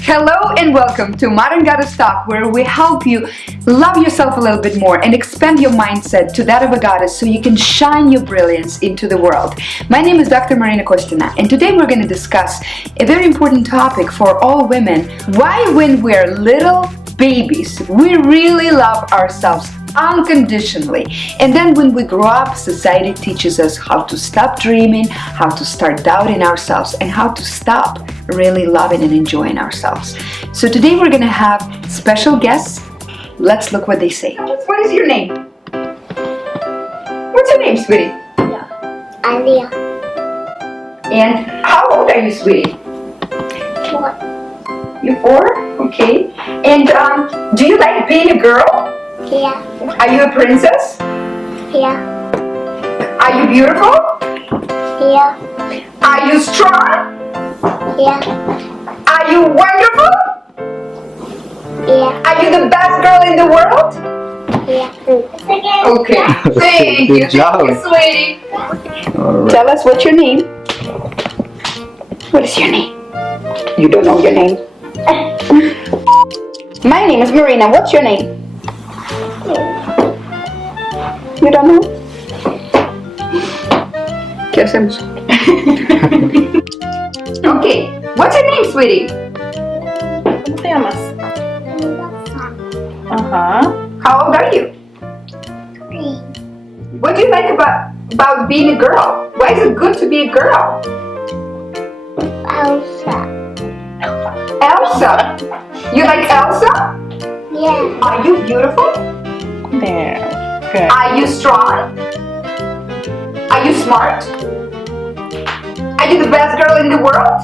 Hello and welcome to Modern Goddess Talk, where we help you love yourself a little bit more and expand your mindset to that of a goddess so you can shine your brilliance into the world. My name is Dr. Marina Kostina, and today we're going to discuss a very important topic for all women: why when we're little babies we really love ourselves unconditionally, and then when we grow up, society teaches us how to stop dreaming, how to start doubting ourselves, and how to stop really loving and enjoying ourselves. So today we're gonna have special guests. Let's look what they say. What is your name? What's your name, sweetie? Alia. And how old are you, sweetie? 4. You're 4? Okay. And do you like being a girl? Yeah. Are you a princess? Yeah. Are you beautiful? Yeah. Are you strong? Yeah. Are you wonderful? Yeah. Are you the best girl in the world? Yeah. Okay. Thank you. Good job. Thank you, sweetie. All right. Tell us what's your name. What is your name? You don't know your name. My name is Marina. What's your name? You don't know? ¿Qué hacemos? Okay. What's your name, sweetie? ¿Cómo te llamas? Ajá. How old are you? What do you like about being a girl? Why is it good to be a girl? Elsa. Elsa. You like Elsa? Yeah. Are you beautiful? There. Good. Are you strong? Are you smart? Are you the best girl in the world?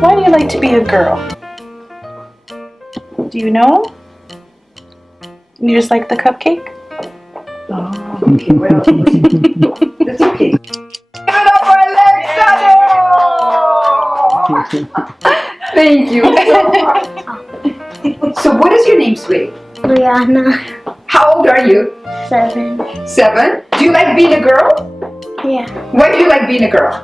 Why do you like to be a girl? Do you know? You just like the cupcake? Oh, okay. What else? That's okay. Give it up for Alexa! Thank you. So what is your name, sweetie? Brianna. How old are you? 7. 7. Do you like being a girl? Yeah. Why do you like being a girl?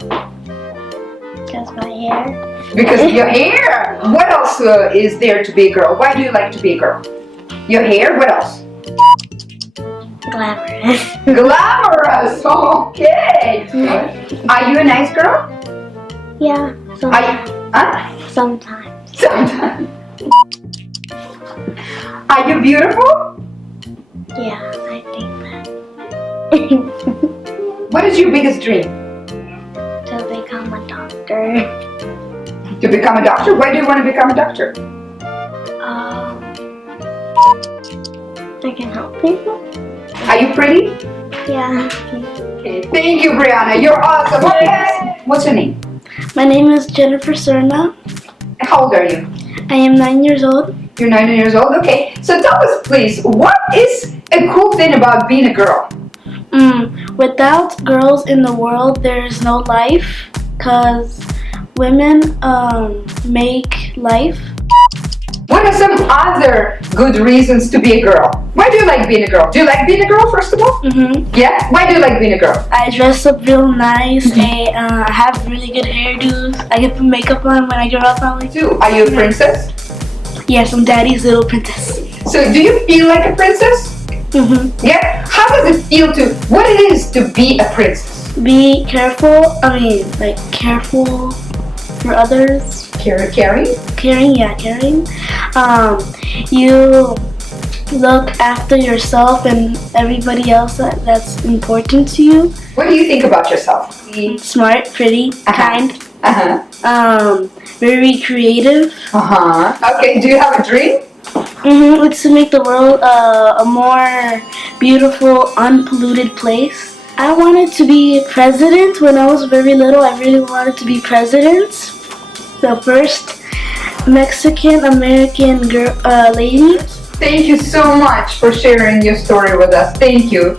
Because my hair. Because of your hair. What else is there to be a girl? Why do you like to be a girl? Your hair? What else? Glamorous. Glamorous. Okay. Are you a nice girl? Yeah. Are you? Huh? Sometimes. Sometimes. Are you beautiful? Yeah, I think that. What is your biggest dream? To become a doctor. To become a doctor? Why do you want to become a doctor? I can help people. Are you pretty? Yeah. Okay. Thank you, Brianna. You're awesome. Okay. What's your name? My name is Jennifer Serna. How old are you? I am 9 years old. You're 9 years old? Okay. So tell us, please, what is a cool thing about being a girl? Without girls in the world, there is no life, because women make life. What are some other good reasons to be a girl? Why do you like being a girl? Do you like being a girl, first of all? Yeah? Why do you like being a girl? I dress up real nice, and I have really good hairdos. I can put makeup on when I grow up, probably. Too. Are you a princess? Yes, I'm daddy's little princess. So do you feel like a princess? Yeah? How does it feel to, what it is to be a princess? Be careful, careful for others. Caring? Caring. You look after yourself and everybody else that's important to you. What do you think about yourself? Smart, pretty, kind. Very creative. Okay, do you have a dream? It's to make the world a more beautiful, unpolluted place. I wanted to be president when I was very little. I really wanted to be president. The first Mexican-American girl, lady. Thank you so much for sharing your story with us. Thank you.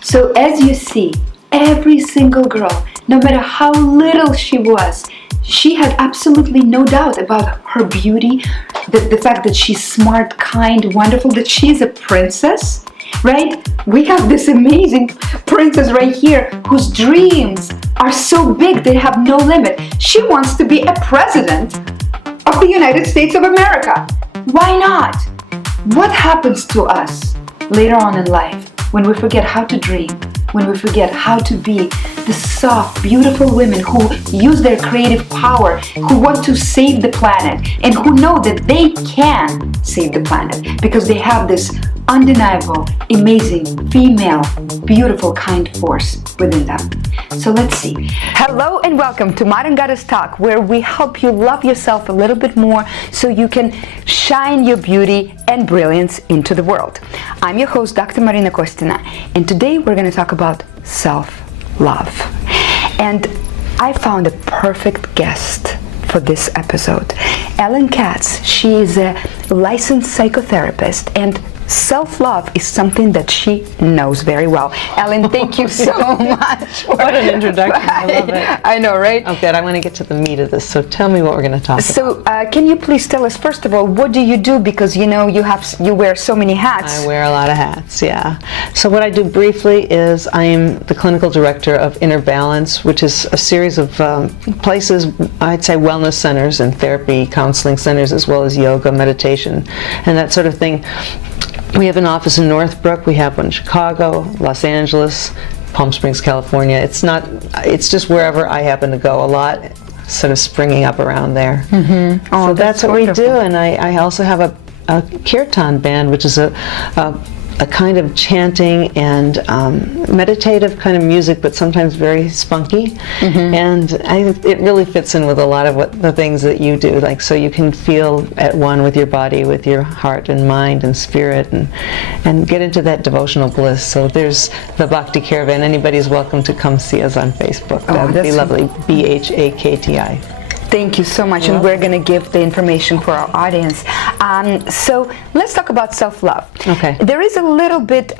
So as you see, every single girl, no matter how little she was, she had absolutely no doubt about her beauty, the fact that she's smart, kind, wonderful, that she's a princess. right? We have this amazing princess right here whose dreams are so big they have no limit. She wants to be a president of the United States of America. Why not? What happens to us later on in life when we forget how to dream, when we forget how to be the soft, beautiful women who use their creative power, who want to save the planet, and who know that they can save the planet because they have this undeniable, amazing, female, beautiful, kind force within them. So let's see. Hello and welcome to Modern Goddess Talk, where we help you love yourself a little bit more so you can shine your beauty and brilliance into the world. I'm your host, Dr. Marina Kostina, and today we're going to talk about self-love. And I found a perfect guest for this episode. Katz. She is a licensed psychotherapist, and self-love is something that she knows very well. Ellen, thank you so much. What an introduction. I love it. I know, right? Oh, good. I want to get to the meat of this, so tell me what we're going to talk about. So, can you please tell us, first of all, what do you do? Because, you know, you wear so many hats. I wear a lot of hats, yeah. So what I do briefly is I am the clinical director of Inner Balance, which is a series of places, I'd say wellness centers and therapy, counseling centers, as well as yoga, meditation, and that sort of thing. We have an office in Northbrook, we have one in Chicago, Los Angeles, Palm Springs, California. It's just wherever I happen to go, a lot sort of springing up around there. Mm-hmm. Oh, so that's what wonderful. we do, and I also have a kirtan band, which is a kind of chanting and meditative kind of music, but sometimes very spunky. Mm-hmm. And it really fits in with a lot of the things that you do, like so you can feel at one with your body, with your heart and mind and spirit, and get into that devotional bliss. So there's the Bhakti Caravan. Anybody's welcome to come see us on Facebook. That would be lovely. BHAKTI. Thank you so much, and we're going to give the information for our audience. So let's talk about self-love. Okay. There is a little bit,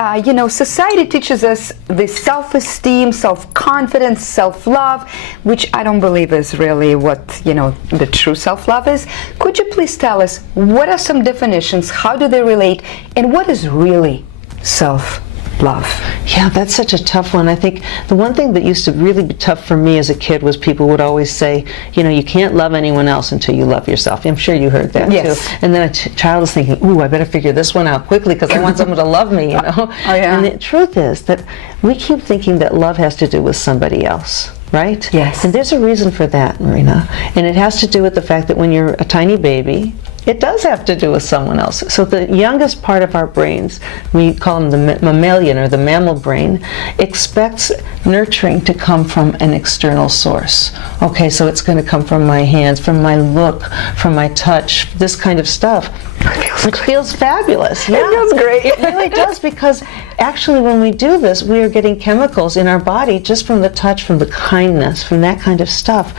society teaches us the self-esteem, self-confidence, self-love, which I don't believe is really what, the true self-love is. Could you please tell us what are some definitions, how do they relate, and what is really self-love? Yeah, that's such a tough one. I think the one thing that used to really be tough for me as a kid was people would always say, you can't love anyone else until you love yourself. I'm sure you heard that too. And then a child is thinking, ooh, I better figure this one out quickly because I want someone to love me, Oh, yeah. And the truth is that we keep thinking that love has to do with somebody else. Right? Yes. And there's a reason for that, Marina. And it has to do with the fact that when you're a tiny baby, it does have to do with someone else. So the youngest part of our brains, we call them the mammalian or the mammal brain, expects nurturing to come from an external source. Okay, so it's going to come from my hands, from my look, from my touch, this kind of stuff. Which feels fabulous. Yeah. It feels great. It really does, because actually when we do this, we are getting chemicals in our body just from the touch, from the kindness, from that kind of stuff.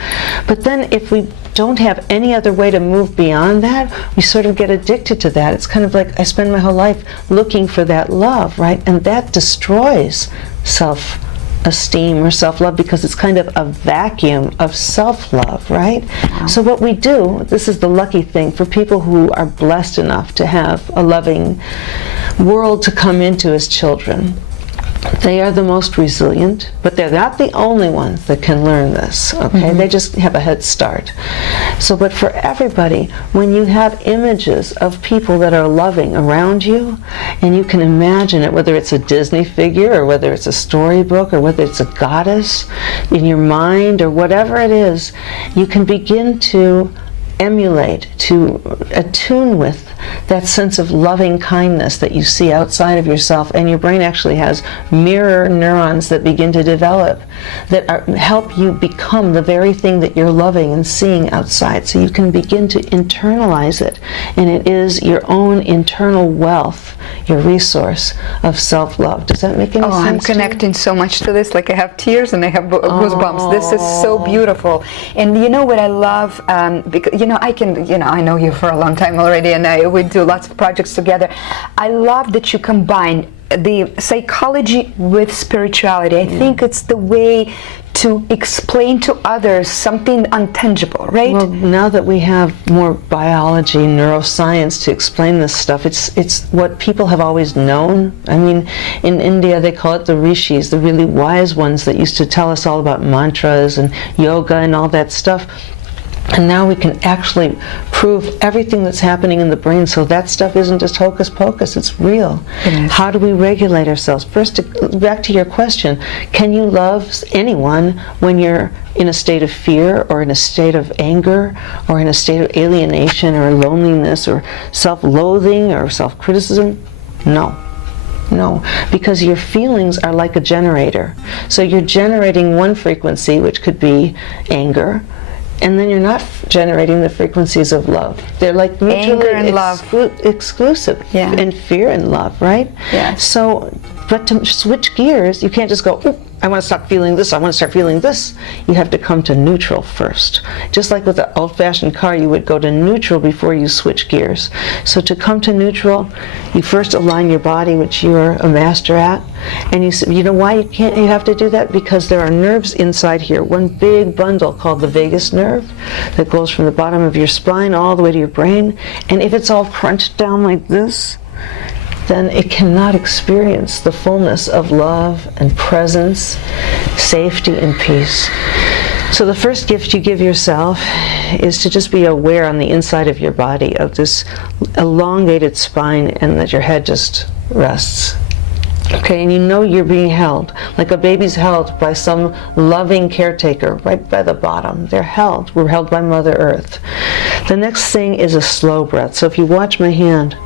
But then if we don't have any other way to move beyond that, we sort of get addicted to that. It's kind of like I spend my whole life looking for that love, right? And that destroys self-esteem or self-love, because it's kind of a vacuum of self-love, right? Wow. So what we do, this is the lucky thing for people who are blessed enough to have a loving world to come into as children. They are the most resilient, but they're not the only ones that can learn this, okay? Mm-hmm. They just have a head start. So, but for everybody, when you have images of people that are loving around you, and you can imagine it, whether it's a Disney figure, or whether it's a storybook, or whether it's a goddess in your mind, or whatever it is, you can begin to emulate, to attune with that sense of loving kindness that you see outside of yourself, and your brain actually has mirror neurons that begin to develop that help you become the very thing that you're loving and seeing outside, so you can begin to internalize it, and it is your own internal wealth, your resource of self-love. Does that make any sense? I'm connecting so much to this, like I have tears and I have goosebumps. This is so beautiful. And you know what I love, because I know you for a long time already, and we do lots of projects together. I love that you combine the psychology with spirituality. I think it's the way to explain to others something untangible, right? Well, now that we have more biology, neuroscience to explain this stuff, it's what people have always known. I mean, in India they call it the rishis, the really wise ones that used to tell us all about mantras and yoga and all that stuff. And now we can actually prove everything that's happening in the brain, so that stuff isn't just hocus pocus, it's real. Yes. How do we regulate ourselves? First, back to your question, can you love anyone when you're in a state of fear or in a state of anger or in a state of alienation or loneliness or self-loathing or self-criticism? No. No, because your feelings are like a generator. So you're generating one frequency, which could be anger, and then you're not generating the frequencies of love. They're like mutually Anger and love. exclusive. Yeah. And fear and love, right? Yes. So, but to switch gears, you can't just go, "Ooh, I want to stop feeling this, I want to start feeling this." You have to come to neutral first. Just like with an old-fashioned car, you would go to neutral before you switch gears. So to come to neutral, you first align your body, which you are a master at. And you know why you have to do that? Because there are nerves inside here, one big bundle called the vagus nerve that goes from the bottom of your spine all the way to your brain. And if it's all crunched down like this, then it cannot experience the fullness of love and presence, safety and peace. So the first gift you give yourself is to just be aware on the inside of your body of this elongated spine and that your head just rests. Okay, and you know you're being held, like a baby's held by some loving caretaker right by the bottom. They're held. We're held by Mother Earth. The next thing is a slow breath. So if you watch my hand,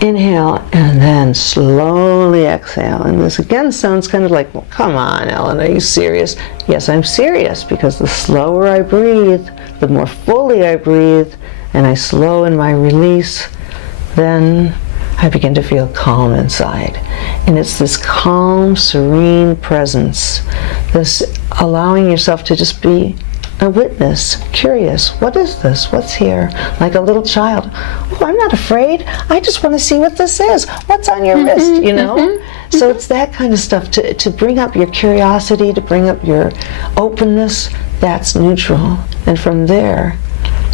inhale and then slowly exhale. And this again sounds kind of like, well, come on, Ellen, are you serious? Yes, I'm serious, because the slower I breathe, the more fully I breathe, and I slow in my release, then I begin to feel calm inside. And it's this calm, serene presence, this allowing yourself to just be a witness, curious. What is this? What's here? Like a little child. Oh, I'm not afraid. I just want to see what this is. What's on your wrist, you know? So it's that kind of stuff, to bring up your curiosity, to bring up your openness. That's neutral. And from there,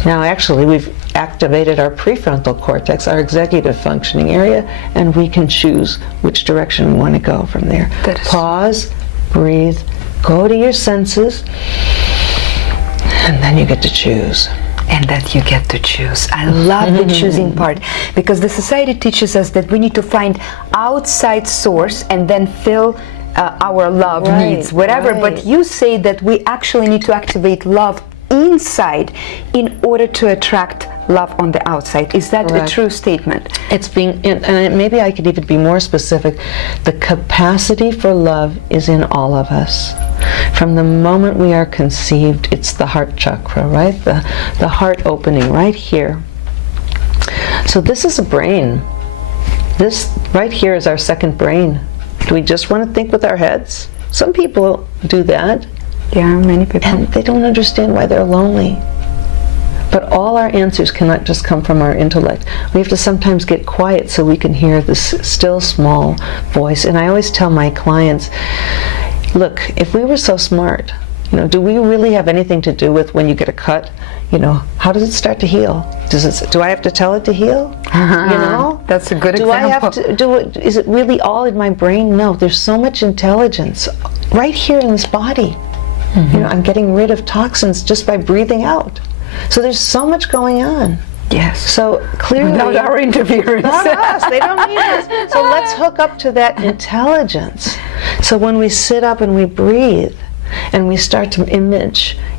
now actually we've activated our prefrontal cortex, our executive functioning area, and we can choose which direction we want to go from there. Pause, breathe, go to your senses, and then you get to choose. And that you get to choose. I love the choosing part, because the society teaches us that we need to find outside source and then fill our love needs, whatever. But you say that we actually need to activate love inside in order to attract love on the outside. Is that a true statement? It's being, and maybe I could even be more specific. The capacity for love is in all of us. From the moment we are conceived, it's the heart chakra, right? The heart opening right here. So this is a brain. This right here is our second brain. Do we just want to think with our heads? Some people do that. Yeah, many people. And they don't understand why they're lonely. But all our answers cannot just come from our intellect. We have to sometimes get quiet so we can hear this still small voice. And I always tell my clients, look, if we were so smart, you know, do we really have anything to do with when you get a cut? You know, how does it start to heal? Do I have to tell it to heal? You know? That's a good example. Do I have to do it? Is it really all in my brain? No, there's so much intelligence right here in this body. You know, I'm getting rid of toxins just by breathing out. So there's so much going on. Yes. So clearly, not our interference. Not us. They don't need us. So let's hook up to that intelligence. So when we sit up and we breathe, and we start to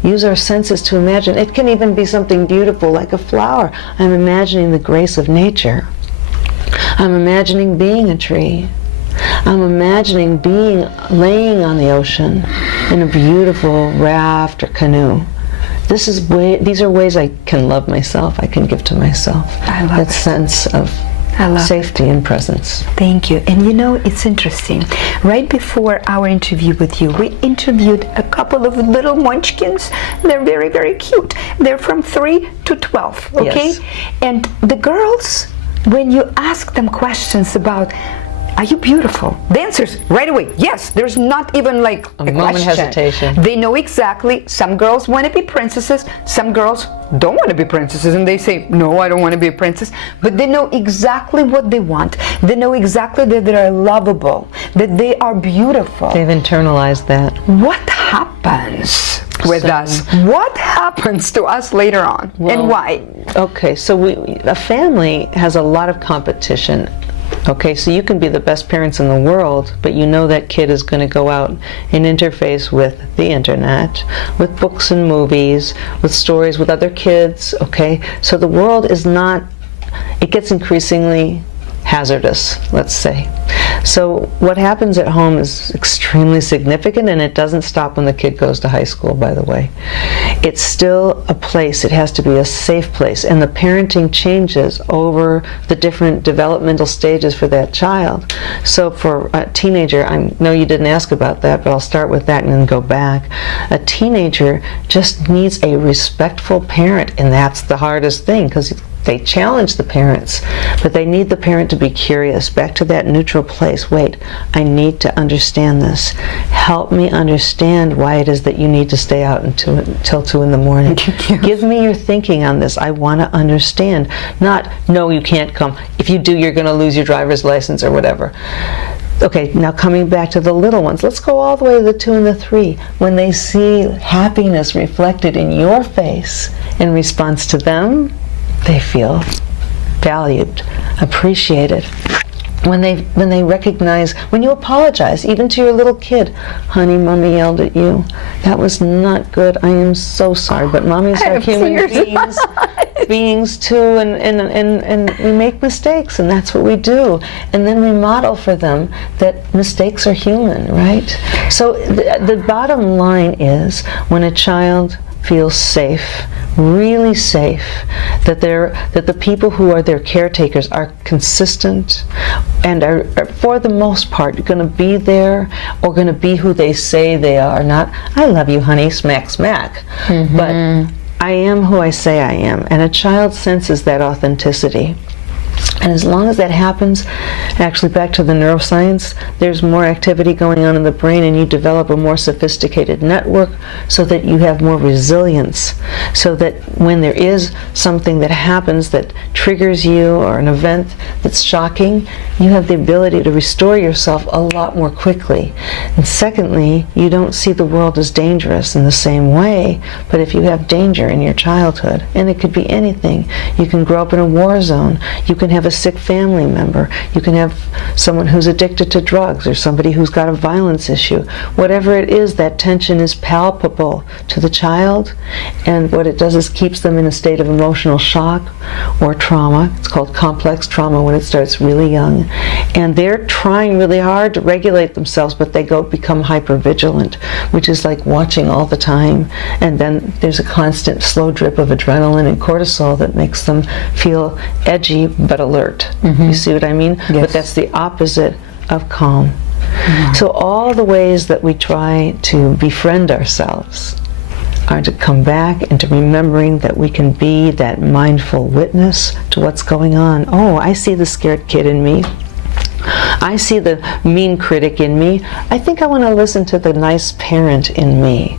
use our senses to imagine. It can even be something beautiful like a flower. I'm imagining the grace of nature. I'm imagining being a tree. I'm imagining laying on the ocean in a beautiful raft or canoe. These are ways I can love myself, I can give to myself. I love that sense of safety and presence. Thank you. And you know, it's interesting. Right before our interview with you, we interviewed a couple of little munchkins. They're very, very cute. They're from 3 to 12, okay? Yes. And the girls, when you ask them questions about are you beautiful? The answer is right away, yes. There's not even like a moment question. hesitation. They know exactly. Some girls want to be princesses, some girls don't want to be princesses, and they say, no, I don't want to be a princess. But they know exactly what they want. They know exactly that they are lovable, that they are beautiful. They've internalized that. What happens with us? What happens to us later on, and why? Okay, so a family has a lot of competition. Okay, so you can be the best parents in the world, but you know that kid is going to go out and interface with the internet, with books and movies, with stories with other kids, okay? So the world is not, it gets increasingly hazardous, let's say. So what happens at home is extremely significant, and it doesn't stop when the kid goes to high school, by the way. It's still a place, it has to be a safe place, and the parenting changes over the different developmental stages for that child. So for a teenager, I know you didn't ask about that, but I'll start with that and then go back. A teenager just needs a respectful parent, and that's the hardest thing, because they challenge the parents, but they need the parent to be curious, back to that neutral place. Wait, I need to understand this. Help me understand why it is that you need to stay out until 2 in the morning. Give me your thinking on this. I want to understand. Not, no, you can't come. If you do, you're going to lose your driver's license or whatever. Okay, now coming back to the little ones, let's go all the way to the 2 and the 3. When they see happiness reflected in your face in response to them, they feel valued, appreciated. When they recognize, when you apologize, even to your little kid, honey, mommy yelled at you. That was not good. I am so sorry. But mommies are human beings too, and we make mistakes, and that's what we do. And then we model for them that mistakes are human, right? So the bottom line is, when a child feels safe, really safe, that the people who are their caretakers are consistent and are for the most part going to be there, or going to be who they say they are. Not, I love you, honey, smack, smack. But I am who I say I am. And a child senses that authenticity. And as long as that happens, actually back to the neuroscience, there's more activity going on in the brain, and you develop a more sophisticated network so that you have more resilience, so that when there is something that happens that triggers you, or an event that's shocking, you have the ability to restore yourself a lot more quickly. And secondly, you don't see the world as dangerous in the same way, but if you have danger in your childhood, and it could be anything, you can grow up in a war zone, you can have a sick family member, you can have someone who's addicted to drugs, or somebody who's got a violence issue. Whatever it is, that tension is palpable to the child, and what it does is keeps them in a state of emotional shock or trauma. It's called complex trauma when it starts really young. And they're trying really hard to regulate themselves, but they become hypervigilant, which is like watching all the time. And then there's a constant slow drip of adrenaline and cortisol that makes them feel edgy but alert. You see what I mean? Yes. But that's the opposite of calm. So all the ways that we try to befriend ourselves are to come back into remembering that we can be that mindful witness to what's going on. Oh, I see the scared kid in me. I see the mean critic in me. I think I want to listen to the nice parent in me.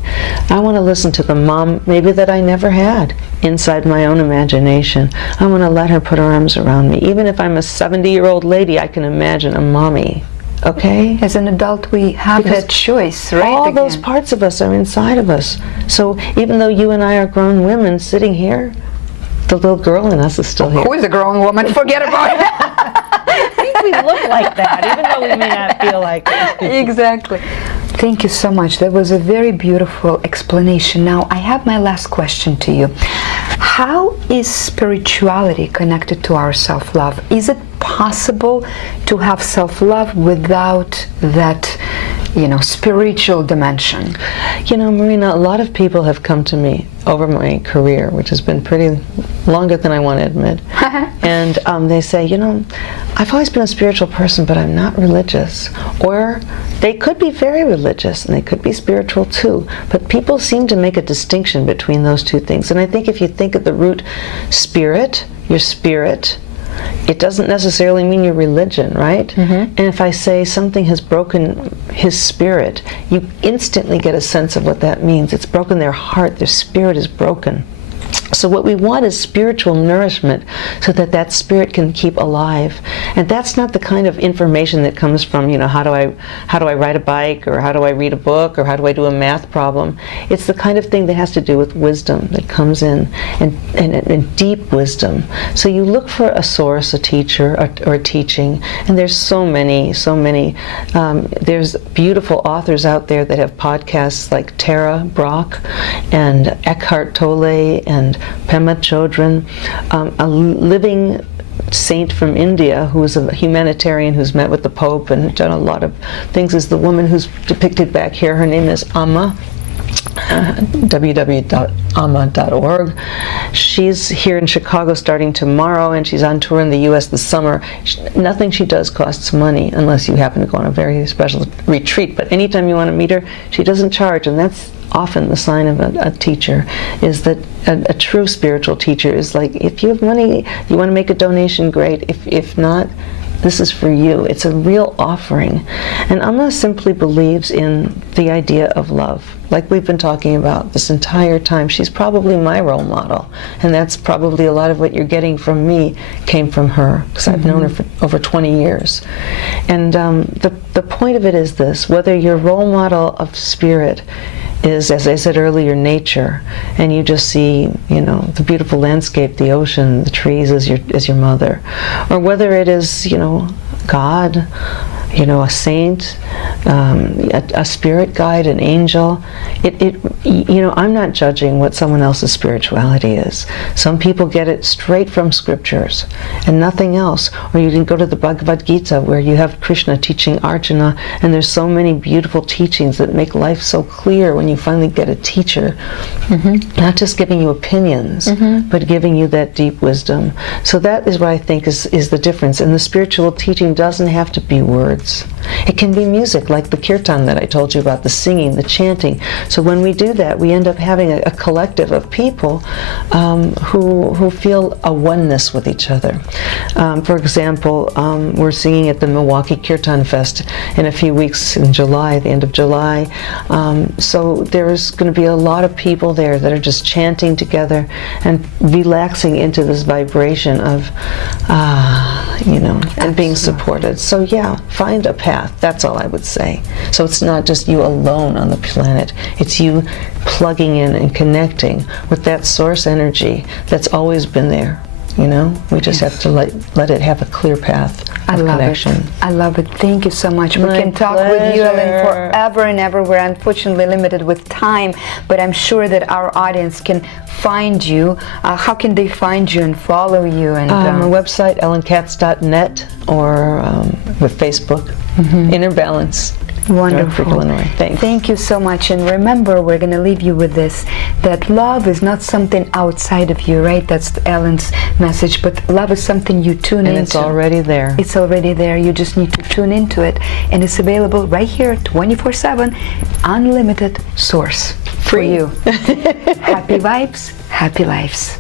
I want to listen to the mom maybe that I never had inside my own imagination. I want to let her put her arms around me. Even if I'm a 70-year-old lady, I can imagine a mommy. Okay? As an adult, we have that choice, right? All those parts of us are inside of us. So even though you and I are grown women sitting here, the little girl in us is still here. Who is a grown woman? Forget about it. I think we look like that, even though we may not feel like it. Exactly. Thank you so much. That was a very beautiful explanation. Now, I have my last question to you. How is spirituality connected to our self-love? Is it possible to have self-love without that, spiritual dimension? Marina, a lot of people have come to me over my career, which has been pretty longer than I want to admit. And they say, I've always been a spiritual person, but I'm not religious. Or they could be very religious, and they could be spiritual too. But people seem to make a distinction between those two things. And I think if you think of the root spirit, your spirit, it doesn't necessarily mean your religion, right? And if I say something has broken his spirit, you instantly get a sense of what that means. It's broken their heart, their spirit is broken. So what we want is spiritual nourishment so that that spirit can keep alive. And that's not the kind of information that comes from, how do I ride a bike, or how do I read a book, or how do I do a math problem. It's the kind of thing that has to do with wisdom that comes in, and deep wisdom. So you look for a source, a teacher, or a teaching, and there's so many. There's beautiful authors out there that have podcasts like Tara Brach and Eckhart Tolle and Pema Chodron, a living saint from India who is a humanitarian who's met with the Pope and done a lot of things, is the woman who's depicted back here. Her name is Amma. www.amma.org. She's here in Chicago starting tomorrow, and she's on tour in the U.S. this summer. Nothing she does costs money unless you happen to go on a very special retreat. But anytime you want to meet her, she doesn't charge, and that's often the sign of a teacher, is that a true spiritual teacher is like, if you have money, you want to make a donation, great. If not, this is for you. It's a real offering. And Amma simply believes in the idea of love, like we've been talking about this entire time. She's probably my role model, and that's probably a lot of what you're getting from me came from her, because I've known her for over 20 years. And the point of it is this: whether your role model of spirit is, as I said earlier, nature, and you just see, the beautiful landscape, the ocean, the trees as your mother, or whether it is, God, a saint, a spirit guide, an angel. I'm not judging what someone else's spirituality is. Some people get it straight from scriptures and nothing else. Or you can go to the Bhagavad Gita, where you have Krishna teaching Arjuna, and there's so many beautiful teachings that make life so clear when you finally get a teacher, not just giving you opinions, but giving you that deep wisdom. So that is what I think is the difference. And the spiritual teaching doesn't have to be words. It can be music, like the kirtan that I told you about, the singing, the chanting. So when we do that, we end up having a collective of people who feel a oneness with each other. For example, we're singing at the Milwaukee Kirtan Fest in a few weeks in July, the end of July. So there's going to be a lot of people there that are just chanting together and relaxing into this vibration of, and being supported. So yeah, find a path. That's all I would say. So it's not just you alone on the planet. It's you plugging in and connecting with that source energy that's always been there. We just have to let it have a clear path of connection. I love it. Thank you so much. We can talk with you, Ellen, forever and ever. We're unfortunately limited with time, but I'm sure that our audience can find you. How can they find you and follow you? And my website, ellenkatz.net, or with Facebook, Inner Balance. Wonderful. Illinois. Thanks. Thank you so much. And remember, we're going to leave you with this, that love is not something outside of you, right? That's Ellen's message. But love is something you tune into. And it's already there. It's already there. You just need to tune into it. And it's available right here, 24/7, unlimited source for you. Happy vibes, happy lives.